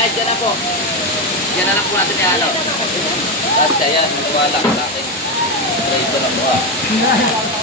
kahit dyan na po. Yan na lang po natin ihalo. Tapos kaya, nagwala sa akin. Driver ako ah.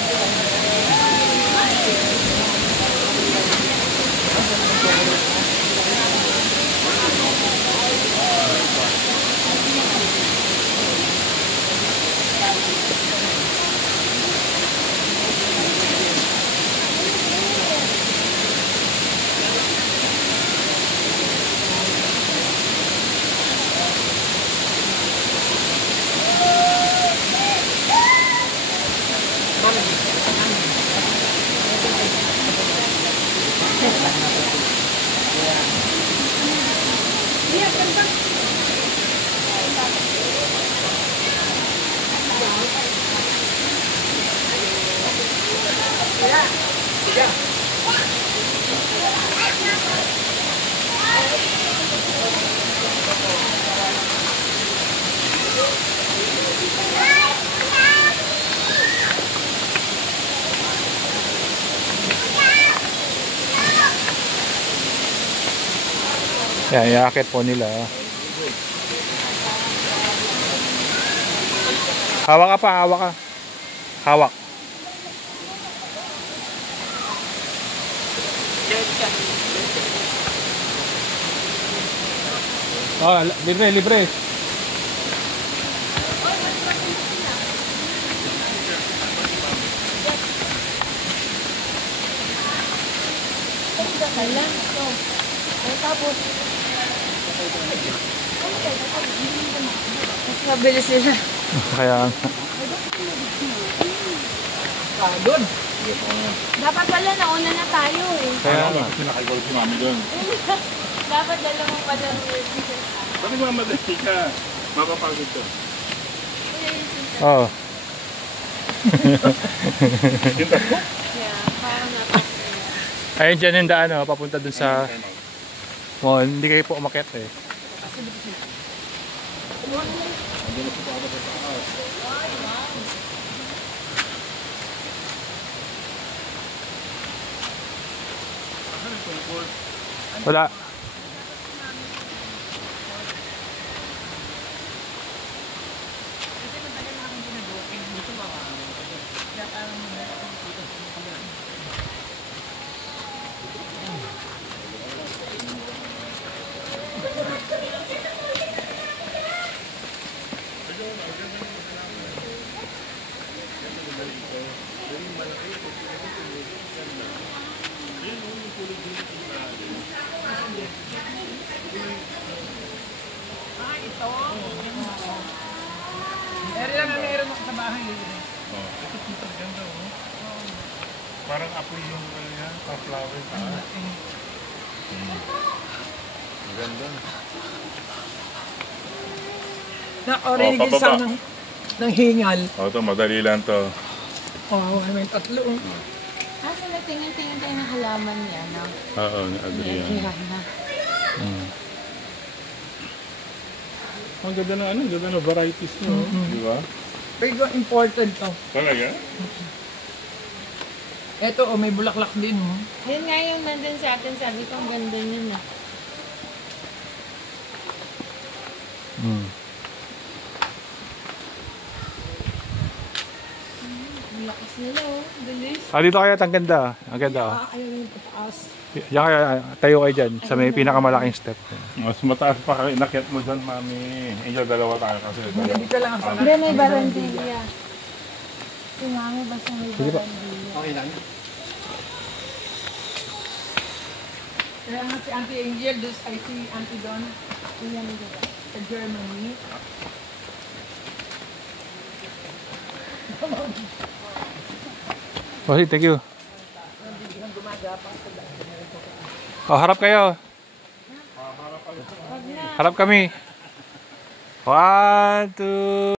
Yan, iakit po nila. Hawak ka pa, hawak ka. Hawak. Oh, libre, libre. Tapos mas mabilis sila. Kaya Doon. Dapat pala nauna na tayo eh. kaya nga. Nakagol si mami doon. Dapat dalawang pa lang. Bakit mamadali ka? Mapapagod ka. Oh. Kita po? Yeah, parang natin. Ayun dyan yung daan, oh, papunta dun sa mall. Hindi kayo po umakyat eh. Wala. Meron ako sa bahay. Oh, ito kita ganda oh. Parang apoy yung ano yan, flower pa. Ganda. Nakarinig pababa. isa ng hingal. Oh, ito madali lang to. Oh, may tatlo. Asa na tingin-tingin tayo ng halaman niya, no? Oo, na-agree yan. Kira na. Ang ganda na ano, ganda na varieties nyo. Di ba? Pero important to. Talaga? Ito, oh, may bulaklak din. Oh. Ayun nga yung nandun sa atin, sabi ko ang ganda niya na. Ang lakas nila oh, bilis. Ah, dito kaya ang ganda. Ang ganda. Oh. Ayaw na yung pataas. Diyan kaya, tayo kayo dyan sa may pinakamalaking step. Mas mataas pa kayo, inakyat mo dyan, mami. Angel, dalawa tayo kasi. Hindi ka lang ako. Hindi, may barandilla. Si mami basta may barandilla. Okay lang. Kaya nga si Auntie Angel, ay si Auntie Don, Iyan nila. sa Germany. Oh, thank you. Oh, harap kayo. Harap kami. 1, 2.